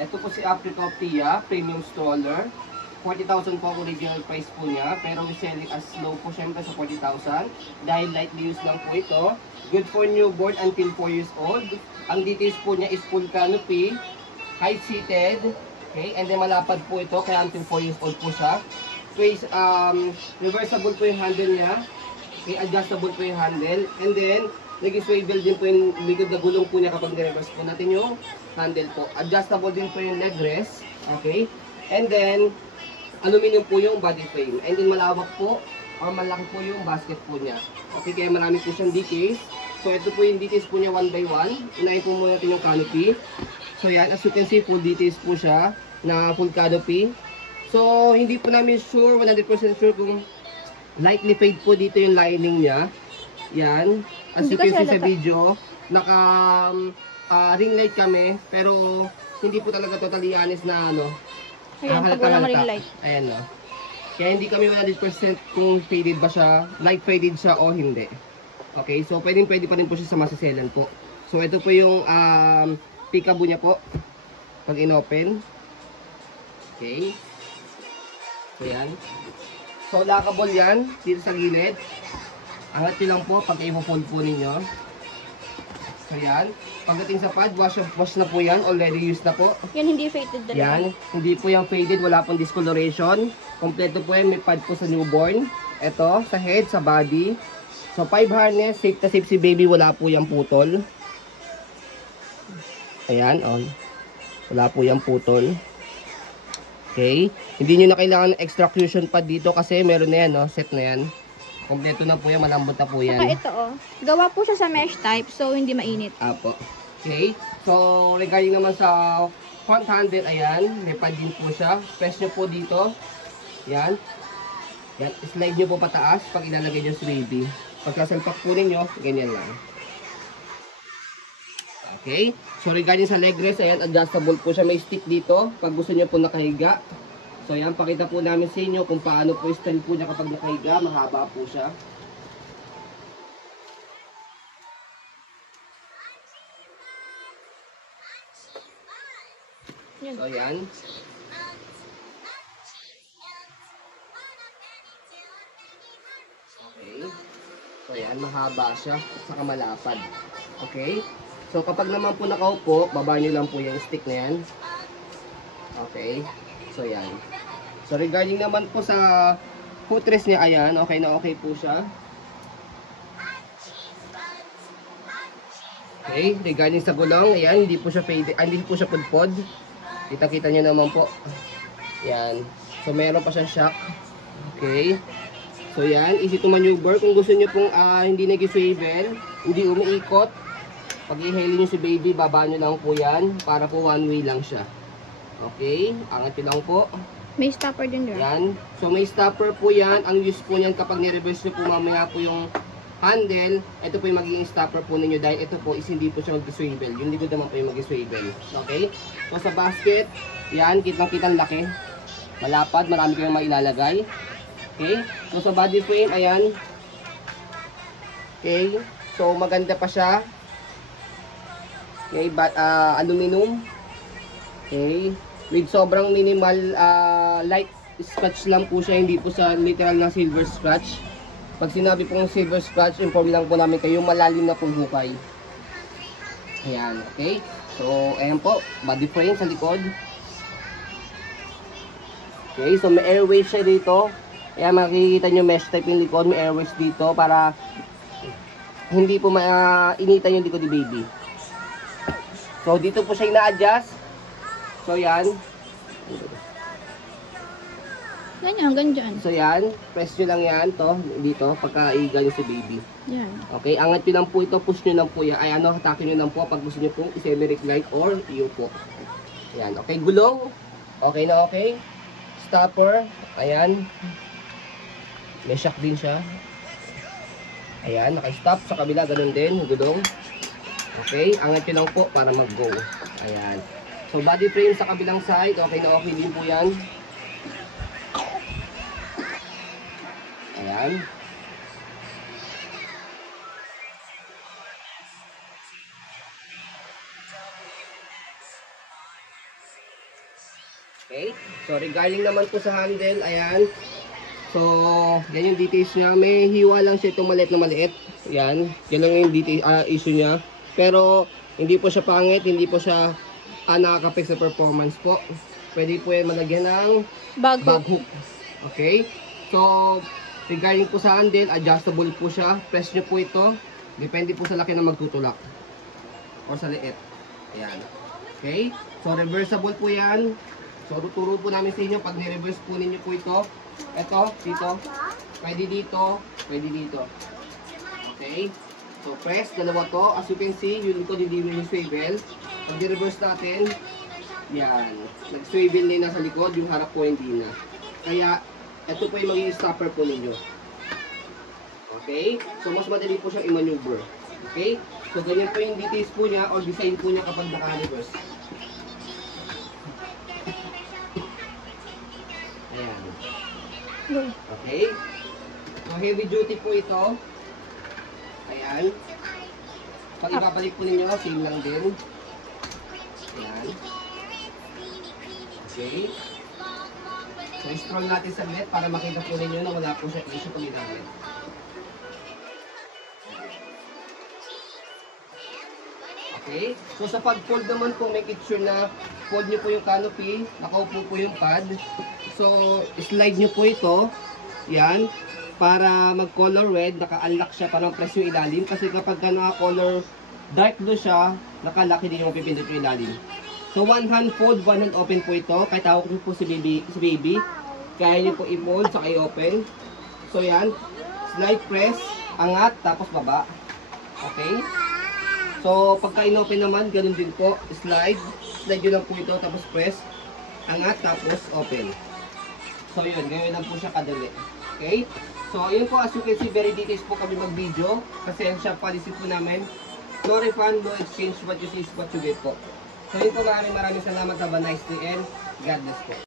Ito po si Africa of Tia, premium stroller. 40,000 po ang original price po niya, pero we sell it as low po syempre sa 40,000 dahil lightly used lang po ito. Good for newborn until 4 years old. Ang details po niya is full canopy, height-seated, okay, and then malapad po ito kaya until 4 years old po siya. Space, reversible po yung handle niya, okay, adjustable po yung handle, and then nag-swivel din po yung likod na gulong po niya kapag nireverse po natin yung handle po. Adjustable din po yung leg rest, okay, and then aluminum po yung body frame. And then malawak po or malaki po yung basket po niya. Okay, kaya marami po siyang details. So ito po yung details po niya one by one. Unahin po muna natin yung canopy. So yan, as you can see, full details po siya na full canopy. So hindi po namin sure, 100% sure kung lightly fade po dito yung lining niya. Yan, as you can see sa video, naka ring light kami, pero hindi po talaga totally honest na ano. Ayan, pag walang ring light. Ayan, no. Kaya hindi kami 100% kung faded ba siya, light faded siya o hindi. Okay, so pwede pa rin po siya sa masaselan po. So ito po yung peekaboo niya po pag inopen. Okay. So yan. So lockable yan dito sa gilid. Angat nyo lang po pag i-fold po ninyo. So yan. Pagdating sa pad, wash na po yan. Already used na po. Yan hindi faded talaga. Yan. Hindi po yung faded. Wala pong discoloration. Kompleto po yan. May pad po sa newborn. Ito, sa head, sa body. So 5 harness. Safe na safe si baby. Wala po yung putol. Ayan. Oh. Wala po yung putol. Okay. Hindi nyo na kailangan ng extra cushion pad dito kasi meron na yan. No? Set na yan. Kompleto na po yan, malambot na po yan. Saka ito oh, gawa po siya sa mesh type so hindi mainit. Apo. Okay. So, regarding naman sa front handle, ayan, may pad din po siya. Press nyo po dito. Yan. Yan. Slide nyo po pataas pag ilalagay nyo sa baby. Pagkasalpak po ninyo, ganyan lang. Okay. So, regarding sa leg rest, ayan, adjustable po siya. May stick dito pag gusto nyo po nakahiga. So yan, pakita po namin sa inyo kung paano po style po niya kapag nakahiga, mahaba po siya. Yan. So yan. Okay. So yan, mahaba siya at saka malapad. Okay. So kapag naman po nakaupo, baba nyo lang po yung stick na yan. Okay. So yan. So regarding naman po sa footrest niya, ayan, okay na okay po siya. Okay, regarding sa gulong, ayan, hindi po siya faded, hindi po siya pudpod. Kita-kita niyo naman po. Yan. So meron pa siyang shock. Okay. So yan, easy to maneuver. Kung gusto niyo pong hindi nag-swivel, hindi umiikot, pag i-hail niyo si baby, baba niyo lang po yan para po one way lang siya. Okay, angat niyo lang po. May stopper din doon. Yan. So may stopper po yan. Ang use po niyan kapag ni-reverse nyo po mamaya po yung handle, ito po yung magiging stopper po ninyo dahil ito po is hindi po siya mag-swivel. Yung likod naman po yung mag-swivel. Okay? So sa basket, yan, kitang-kitang laki. Malapad, marami kayong mailalagay. Okay? So sa body frame, ayan. Okay? So maganda pa siya. Okay, but aluminum. Okay? With sobrang minimal light scratch lang po siya, hindi po sa literal na silver scratch. Pag sinabi pong silver scratch, inform lang po namin kayo, malalim na pong hukay. Ayan, okay? So, ayan po, body frame sa likod. Okay, so may airways siya dito. Ayan, makikita nyo mesh type yung likod, may airways dito para hindi po mainitan yung likod ni baby. So, dito po siya ina-adjust. So yan. Yan yan, hanggang dyan. So yan. Press nyo lang yan to. Dito. Pagka-iga nyo si baby. Yan. Okay. Angat nyo lang po ito. Push nyo lang po yan. Ay ano. Hatakin nyo lang po. Pag gusto nyo pong i-semi-recline or iyo po. Yan. Okay. Gulong. Okay na okay. Stopper. Ayan. May shock din siya. Ayan. Naka-stop. Sa kabila. Ganun din. Gulong. Okay. Angat nyo lang po para mag-go. Ayan. So body frame sa kabilang side, okay na okay din po yan. Ayan. Okay? So, regarding naman po sa handle, ayan. So, yan yung details niya. May hiwa lang siya itong maliit na maliit. Yan. Yan lang yung issue niya. Pero, hindi po siya pangit. Hindi po siya nakaka-affect sa performance po. Pwede po yan malagyan ng Bag bag hook. hook. Okay? So, regarding po sa handle, adjustable po siya. Press nyo po ito. Depende po sa laki na magtutulak. O sa liit. Ayan. Okay? So, reversible po yan. So, tuturo po namin sa inyo pag ni-reverse po ninyo po ito. Ito, dito. Pwede dito. Pwede dito. Okay? So, press. Dalawa to. As you can see, yung likod hindi mo yung swivel. Pag ni-reverse natin, yan. Nag-swivel na yung nasa likod. Yung harap po hindi na. Kaya, ito po yung magiging stopper po ninyo. Okay? So, mas madali po siyang i-maneuver. Okay? So, ganyan po yung details po niya or design po niya kapag naka-reverse. Ayan. Okay? So, heavy duty po ito. Ayan. Pag ibabalik po ninyo, same lang din. Ayan. Okay? So, scroll natin saglit para makita po ninyo na wala po siya issue pag ginamit. Okay? So, sa pag-fold naman po, make it sure na fold nyo po yung canopy, nakaupo po yung pad. So, slide nyo po ito. Yan. Para mag-color red, naka-unlock siya, parang press yung ilalim. Kasi kapag naka-color dark blue siya, naka-lock, hindi nyo mapipindot yung ilalim. So, one hand fold, one hand open po ito. Kahit hawak nyo po si baby. Kaya nyo po i-fold, saka i-open. So, yan. Slide, press, angat, tapos baba. Okay? So, pagka in-open naman, ganun din po. Slide nyo lang po ito, tapos press, angat, tapos open. So, yun. Ganyan lang po siya kadali. Okay? So, yun po, as you can see, very details po kami mag-video. Kasi ang shop policy po namin, no refund, no exchange, what you see is what you get po. So, yun po, maraming salamat. Have a nice day and God bless po.